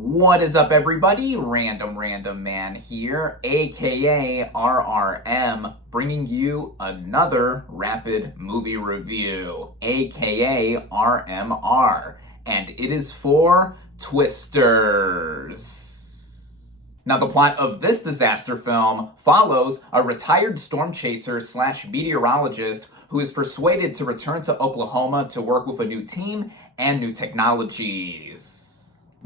What is up, everybody? Random Random Man here, aka RRM, bringing you another rapid movie review, aka RMR, and it is for Twisters. Now, the plot of this disaster film follows a retired storm chaser slash meteorologist who is persuaded to return to Oklahoma to work with a new team and new technologies.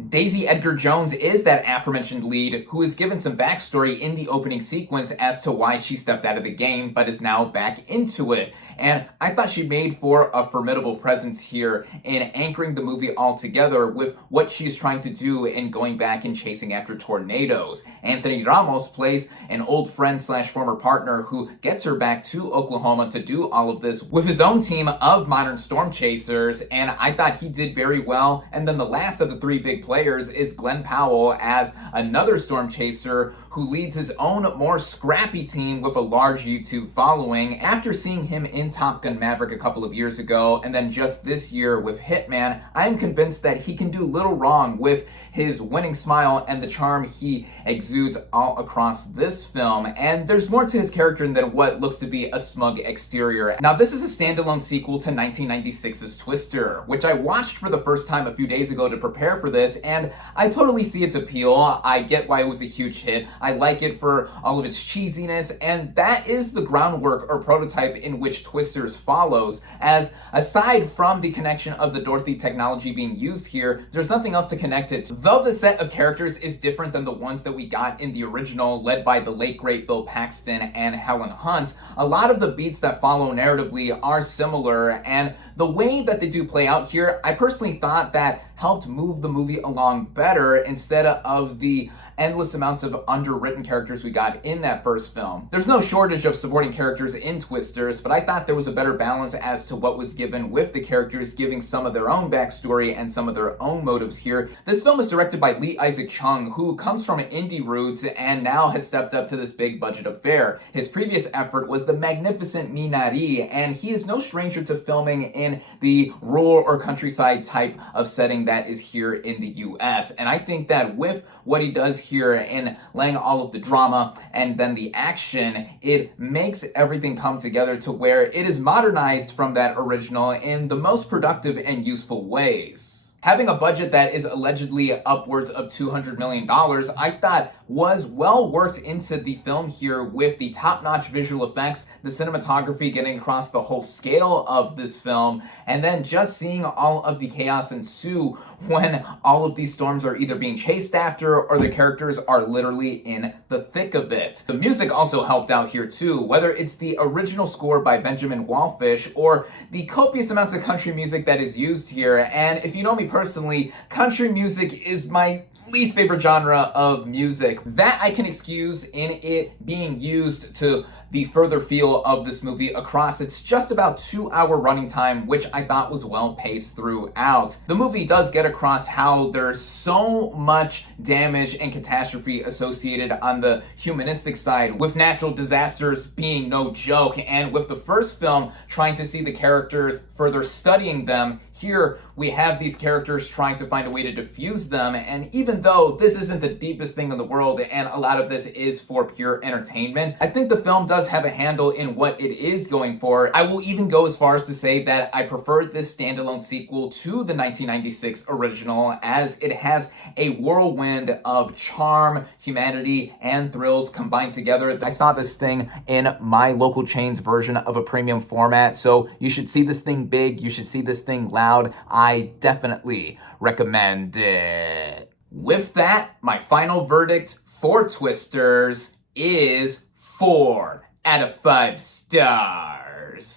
Daisy Edgar-Jones is that aforementioned lead who is given some backstory in the opening sequence as to why she stepped out of the game but is now back into it. And I thought she made for a formidable presence here in anchoring the movie all together with what she's trying to do in going back and chasing after tornadoes. Anthony Ramos plays an old friend slash former partner who gets her back to Oklahoma to do all of this with his own team of modern storm chasers, and I thought he did very well. And then the last of the three big players is Glenn Powell as another storm chaser who leads his own more scrappy team with a large YouTube following. After seeing him in Top Gun Maverick a couple of years ago, and then just this year with Hitman, I am convinced that he can do little wrong with his winning smile and the charm he exudes all across this film. And there's more to his character than what looks to be a smug exterior. Now, this is a standalone sequel to 1996's Twister, which I watched for the first time a few days ago to prepare for this, and I totally see its appeal. I get why it was a huge hit. I like it for all of its cheesiness, and that is the groundwork or prototype in which Twisters follows, as aside from the connection of the Dorothy technology being used here, there's nothing else to connect it to. Though the set of characters is different than the ones that we got in the original, led by the late great Bill Paxton and Helen Hunt, a lot of the beats that follow narratively are similar, and the way that they do play out here, I personally thought that helped move the movie along better instead of the endless amounts of underwritten characters we got in that first film. There's no shortage of supporting characters in Twisters, but I thought there was a better balance as to what was given, with the characters giving some of their own backstory and some of their own motives here. This film is directed by Lee Isaac Chung, who comes from indie roots and now has stepped up to this big budget affair. His previous effort was the magnificent Minari, and he is no stranger to filming in the rural or countryside type of setting that is here in the US. And I think that with what he does here in laying all of the drama and then the action, it makes everything come together to where it is modernized from that original in the most productive and useful ways. Having a budget that is allegedly upwards of $200 million, I thought was well worked into the film here, with the top-notch visual effects, the cinematography getting across the whole scale of this film, and then just seeing all of the chaos ensue when all of these storms are either being chased after or the characters are literally in the thick of it. The music also helped out here too, whether it's the original score by Benjamin Wallfish or the copious amounts of country music that is used here. And if you know me personally, country music is my least favorite genre of music. That I can excuse in it being used to the further feel of this movie across its just about 2-hour running time, which I thought was well paced throughout. The movie does get across how there's so much damage and catastrophe associated on the humanistic side, with natural disasters being no joke, and with the first film trying to see the characters further studying them, here we have these characters trying to find a way to diffuse them. And even though this isn't the deepest thing in the world and a lot of this is for pure entertainment, I think the film does have a handle in what it is going for. I will even go as far as to say that I preferred this standalone sequel to the 1996 original, as it has a whirlwind of charm, humanity, and thrills combined together. I saw this thing in my local chain's version of a premium format, so you should see this thing big, you should see this thing loud. I definitely recommend it. With that, my final verdict for Twisters is 4 out of 5 stars.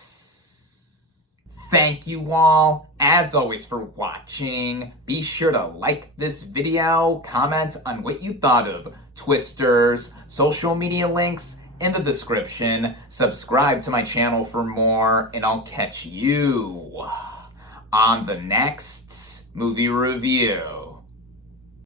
Thank you all, as always, for watching. Be sure to like this video, comment on what you thought of Twisters, social media links in the description, subscribe to my channel for more, and I'll catch you on the next movie review.